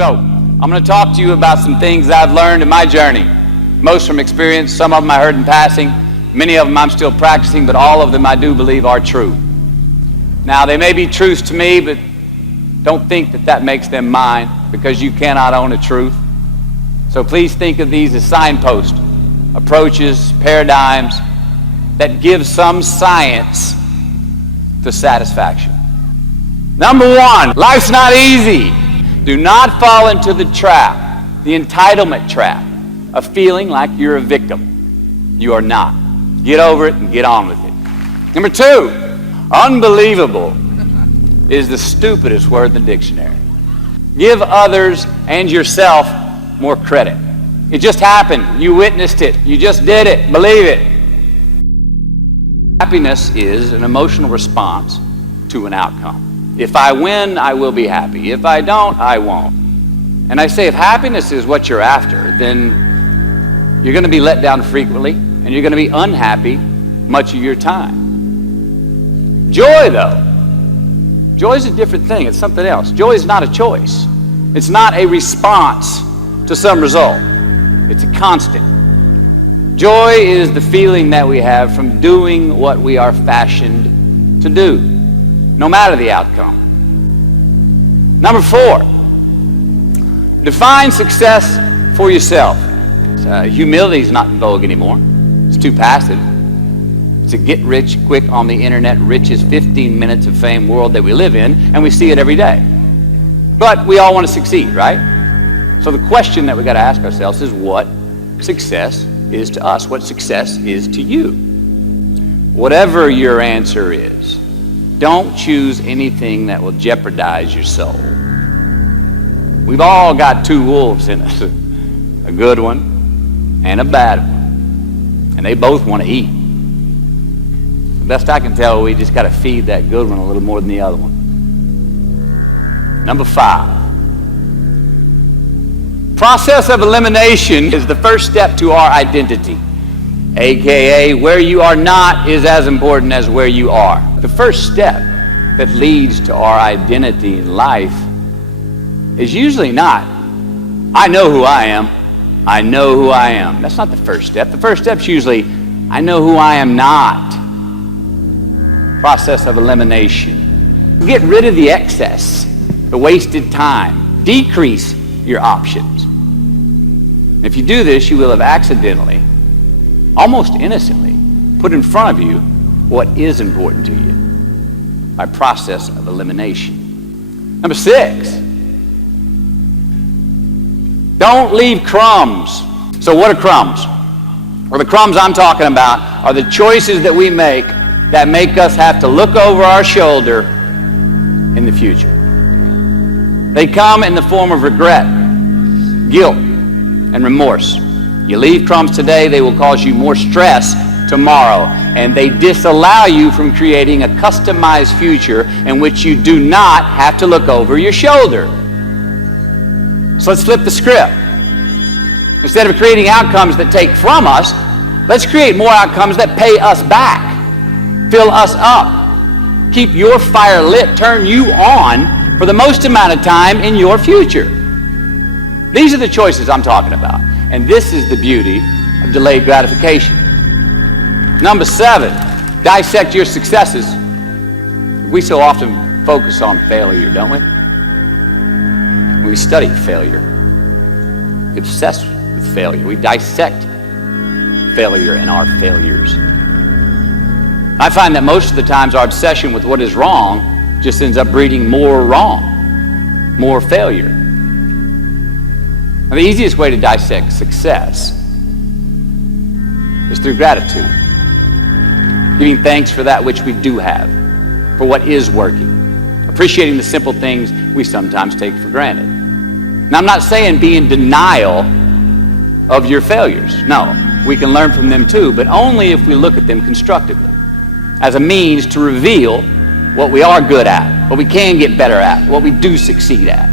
So, I'm going to talk to you about some things I've learned in my journey. Most from experience, some of them I heard in passing, many of them I'm still practicing, but all of them I do believe are true. Now, they may be truths to me, but don't think that that makes them mine, because you cannot own a truth. So please think of these as signposts, approaches, paradigms that give some science to satisfaction. Number one, life's not easy. Do not fall into the trap, the entitlement trap, of feeling like you're a victim. You are not. Get over it and get on with it. Number two, unbelievable is the stupidest word in the dictionary. Give others and yourself more credit. It just happened. You witnessed it. You just did it. Believe it. Happiness is an emotional response to an outcome. If I win, I will be happy. If I don't, I won't. And I say, if happiness is what you're after, then you're going to be let down frequently, and you're going to be unhappy much of your time. Joy, though. Joy is a different thing. It's something else. Joy is not a choice. It's not a response to some result. It's a constant. Joy is the feeling that we have from doing what we are fashioned to do, no matter the outcome. Number four, define success for yourself. Humility is not in vogue anymore. It's too passive. It's a get rich quick on the internet, rich as 15 minutes of fame world that we live in, and we see it every day. But we all want to succeed, right? So the question that we got to ask ourselves is what success is to us, what success is to you. Whatever your answer is, don't choose anything that will jeopardize your soul. We've all got two wolves in us, a good one and a bad one, and they both want to eat. The best I can tell, we just got to feed that good one a little more than the other one. Number five, process of elimination is the first step to our identity, aka where you are not is as important as where you are. The first step that leads to our identity in life is usually not, I know who I am, I know who I am. That's not the first step. The first step's usually, I know who I am not. Process of elimination. Get rid of the excess, the wasted time. Decrease your options. If you do this, you will have accidentally, almost innocently, put in front of you what is important to you by process of elimination. Number six, don't leave crumbs. So what are crumbs? Well, the crumbs I'm talking about are the choices that we make that make us have to look over our shoulder in the future. They come in the form of regret, guilt, and remorse. You leave crumbs today, they will cause you more stress tomorrow, and they disallow you from creating a customized future in which you do not have to look over your shoulder. So let's flip the script. Instead of creating outcomes that take from us, let's create more outcomes that pay us back, fill us up, keep your fire lit, turn you on for the most amount of time in your future. These are the choices I'm talking about, and this is the beauty of delayed gratification. Number seven, dissect your successes. We so often focus on failure, don't we? We study failure. We obsess with failure. We dissect failure and our failures. I find that most of the times our obsession with what is wrong just ends up breeding more wrong, more failure. Now, the easiest way to dissect success is through gratitude. Giving thanks for that which we do have, for what is working. Appreciating the simple things we sometimes take for granted. Now, I'm not saying be in denial of your failures. No, we can learn from them too, but only if we look at them constructively, as a means to reveal what we are good at, what we can get better at, what we do succeed at.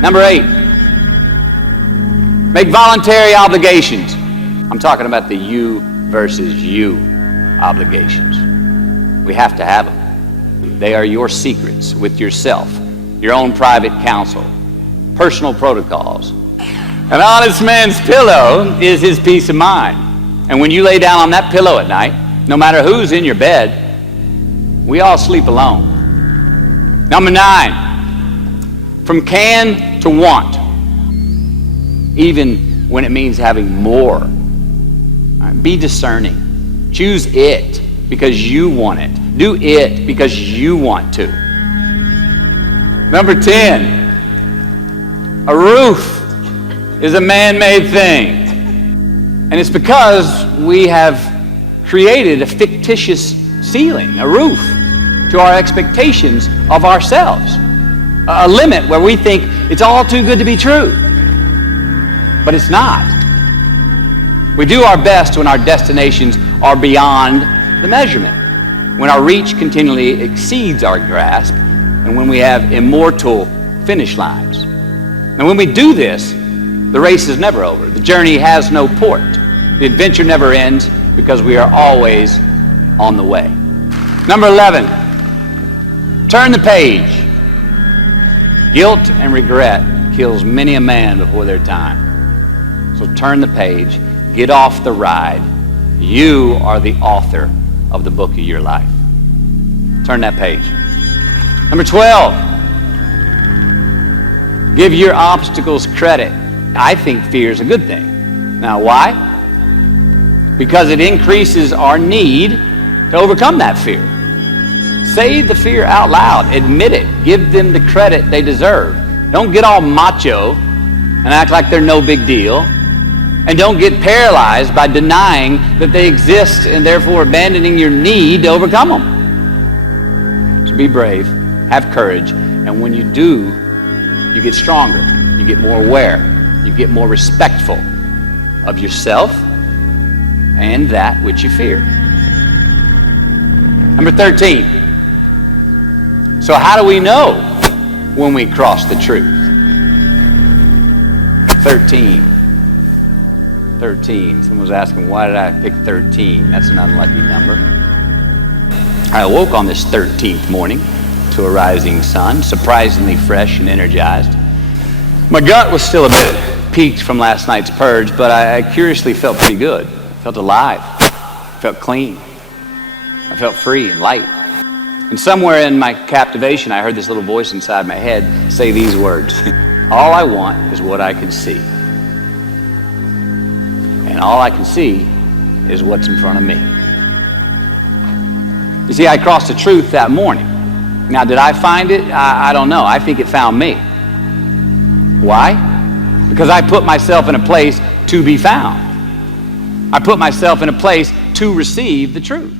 Number 8, make voluntary obligations. I'm talking about the you versus you obligations. We have to have them. They are your secrets with yourself your own private counsel, personal protocols. An honest man's pillow is his peace of mind. And when you lay down on that pillow at night, no matter who's in your bed, we all sleep alone. Number 9, from can to want, even when it means having more. All right, be discerning. Choose it because you want it. Do it because you want to. Number 10, a roof is a man-made thing. And it's because we have created a fictitious ceiling, a roof, to our expectations of ourselves. A limit where we think it's all too good to be true. But it's not. We do our best when our destinations are beyond the measurement, when our reach continually exceeds our grasp, and when we have immortal finish lines. And when we do this, the race is never over. The journey has no port. The adventure never ends because we are always on the way. Number 11, turn the page. Guilt and regret kills many a man before their time. So turn the page, get off the ride. You are the author of the book of your life. Turn that page. Number 12, give your obstacles credit. I think fear is a good thing. Now, why? Because it increases our need to overcome that fear. Say the fear out loud. Admit it. Give them the credit they deserve. Don't get all macho and act like they're no big deal. And don't get paralyzed by denying that they exist and therefore abandoning your need to overcome them. So be brave. Have courage. And when you do, you get stronger. You get more aware. You get more respectful of yourself and that which you fear. Number 13. So how do we know when we cross the truth? 13. Someone was asking, why did I pick 13? That's an unlucky number. I awoke on this 13th morning to a rising sun, surprisingly fresh and energized. My gut was still a bit peaked from last night's purge, but I curiously felt pretty good. I felt alive. I felt clean. I felt free and light. And somewhere in my captivation, I heard this little voice inside my head say these words: all I want is what I can see. And all I can see is what's in front of me. You see, I crossed the truth that morning. Now, did I find it? I don't know. I think it found me. Why? Because I put myself in a place to be found. I put myself in a place to receive the truth.